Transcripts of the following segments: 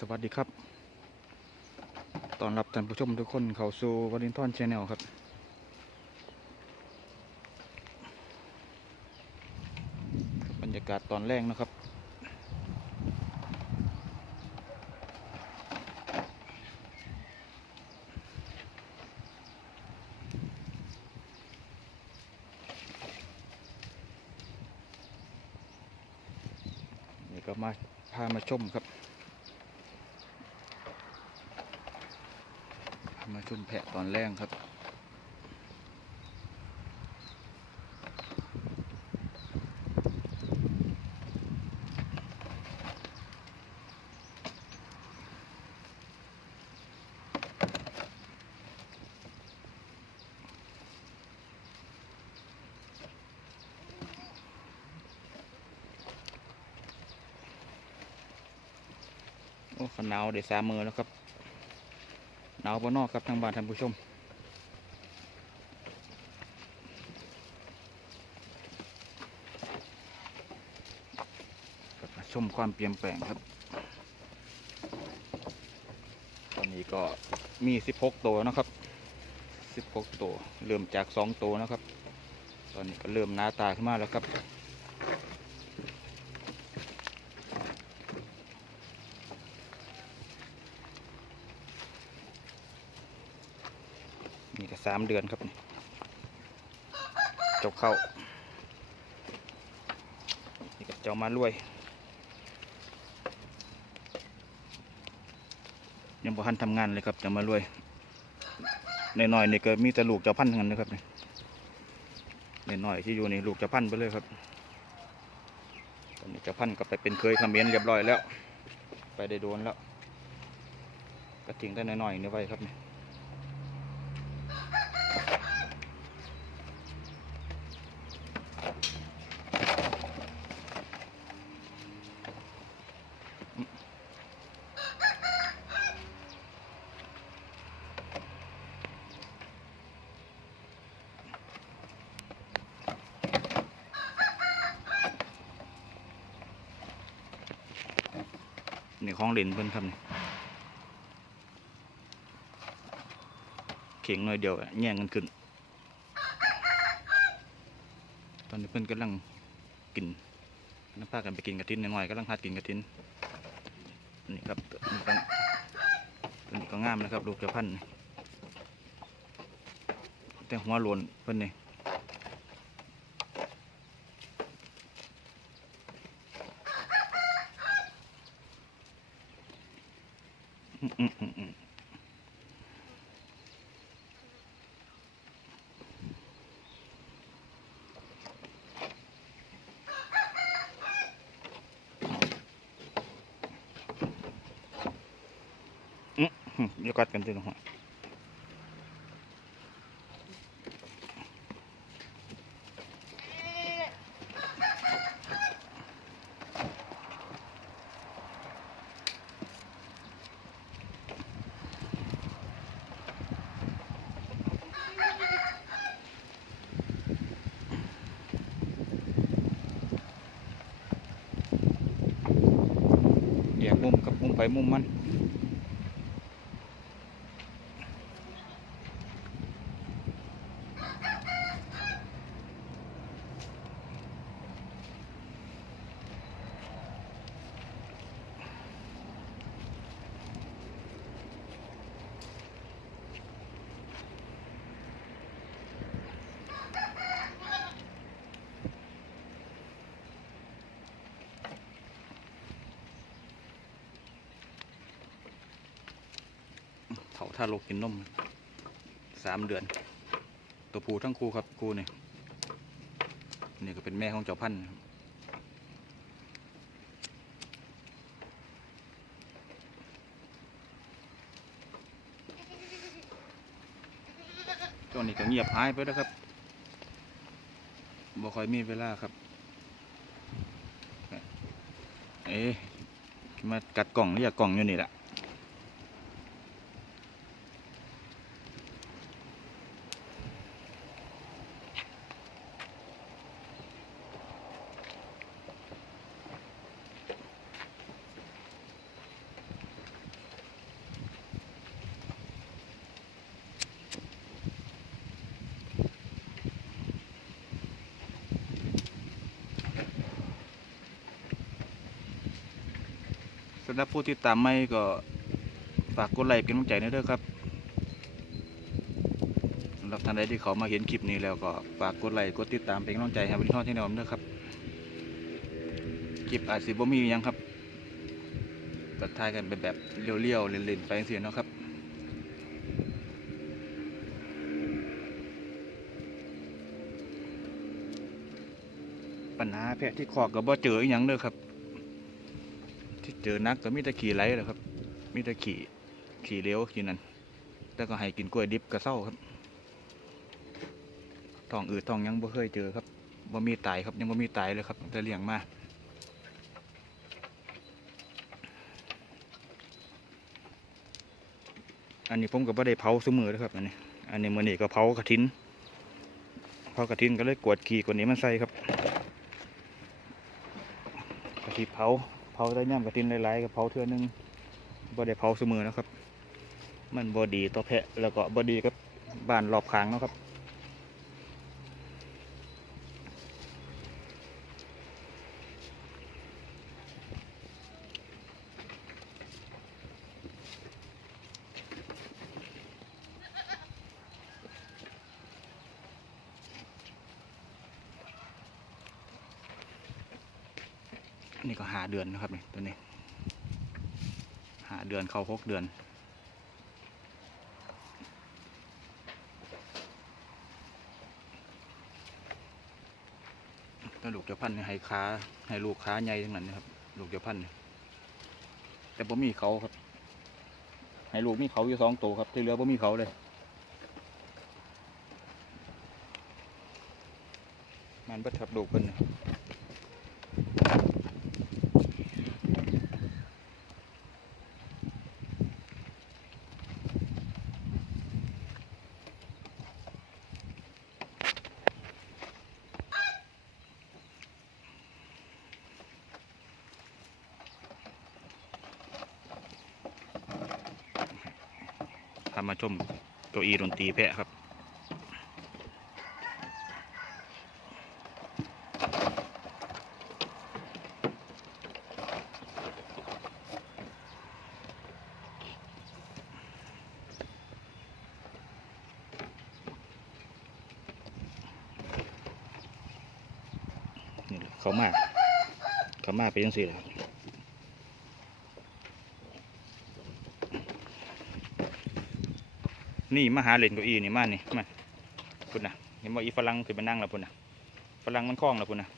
สวัสดีครับตอนรับท่านผู้ชมทุกคนเข้าสู่วอลินทอนชาแนลครับ บรรยากาศตอนแรกนะครับ นี่ก็มาพามาชมครับ พามา ชมแพะตอนแรกครับ โอ้ขนาวเดี๋ยวสามมือแล้วครับ หนาวบนนอกครับทางบ้านท่านผู้ชมชมความเปลี่ยนแปลงครับ ตอนนี้ก็มี 16 ตัวนะครับ 16 ตัว เริ่มจาก 2 ตัวนะครับ ตอนนี้ก็เริ่มหน้าตาขึ้นมาแล้วครับ สามเดือนครับนี่เจ้าเข้านี่ก็เจ้ามารวย ยังบ่ทันทำงานเลยครับเจ้ามารวยในน้อยๆนี่ก็มีแต่ลูกเจ้าพันธุ์งนั้นะครับนี่ในน้อยๆที่อยู่นี่ลูกเจ้าพันธุ์ไปเลยครับตอนนี้เจ้าพันธุ์ก็ไปเป็นเคยเขมิ้นเรียบร้อยแล้ว ไปได้โดนแล้วก็ทิ้งได้น้อยๆนี่ไว้ครับนี่ นี่ของเล่นเพิ่นครับนี่เข่งหน่อยเดียวอะแย่งกันขึ้น ตอนนี้เพิ่นกำลังกินน้ำพากันไปกินกระทินหน่อยๆกำลังหัดกินกระทินนี่ครับตัวนี้ก็ตัวนี้ก็งามนะครับลูกเจ้าพันธุ์นี่แต่หัวโลนเพิ่นนี่ อืมอืมอืมอืมอืมอืม เดี๋ยวกัดกันสิลงหัวแยก มุมกับมุมไปมุมมัน เถาท่าโลกกินนมสามเดือน ตัวผู้ทั้งคู่ครับคู่นี่นี่ก็เป็นแม่ของเจ้าพันธุ์ครับช่วงนี้ก็เงียบหายไปแล้วครับบ่ค่อยมีเวลาครับ เอ๊ะมากัดกล่องเรียกกล่องอยู่นี่แหละ รับผู้ที่ตามไม่ก็ฝากกดไลค์เป็นกำลังใจนอยเด้อครับสำหรับท่านใดที่เขามาเห็นคลิปนี้แล้วก็ฝากกดไลค์กดติดตามเป็นกำลังใจให้บริทอที่แนวเด้อครับคลิปอาจสิบ่มีหยังครับก็ถ่ายกันแบบแบบเลี้ยวๆเล่นๆไปจังซี่เนาะครับปัญหาแพะที่คอกก็บ่เจออีหยังเด้อครับ เจอนักก็มีแต่ขี่ไหลแหละครับ มีแต่ขี่ขี่เลี้ยวขี่นั่นแล้วก็ให้กินกล้วยดิบกระเซ้าครับทองอืดทองยังบ่เคยเจอครับบ่มีตายครับยังบ่มีตายเลยครับตั้งแต่เลี้ยงมาอันนี้ผมก็บ่ได้เผาซุมือเลยครับอันนี้ อันนี้มือนี้ก็เผากระถินเผากระถินก็เลยกวดขี่กว่านี้มันใส่ครับกระทิเผา เผาได้ย่ำกะทินหลายๆกับเผาเทื่อนึงบ่ได้เผาเสมอนะครับ มันบ่ดีต่อแพะแล้วก็บ่ดีกับบ้านรอบข้างนะครับ นี่ก็หาเดือนนะครับนี่ตัวนี้หาเดือนเข้าหกเดือนก็ลูกเจะพันธุ์นี่ให้ขาให้ลูกขาใหญ่ทั้งนั้นนะครับ ลูกเจะพันธุ์แต่ผมมีเขาครับ ให้ลูกมีเขาอยู่สองตัวครับที่เหลือผมมีเขาเลยมันประทับลูกเพิ่นนะครับ พา มาชมเก้าอี้ดนตรีแพะครับ นี่แหละเขามากเขามาเป็นยังสี่ครับ นี่มาหาเล่นเก้าอี้นี่มานี่มาพุ่นนะเห็นว่าอีฝรั่งขึ้นมานั่งแล้วพุ่นนะฝรั่งมันคล้องแล้วพุ่นนะ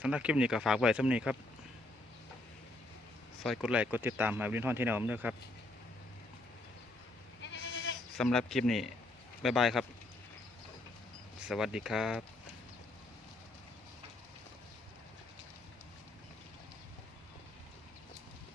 สำหรับคลิปนี้ก็ฝากไว้สำนี้ครับ ซอยกดไลค์กดติดตามมาวินทอนที่แนวผมด้วยครับสำหรับคลิปนี้ บ๊ายบายครับ สวัสดีครับ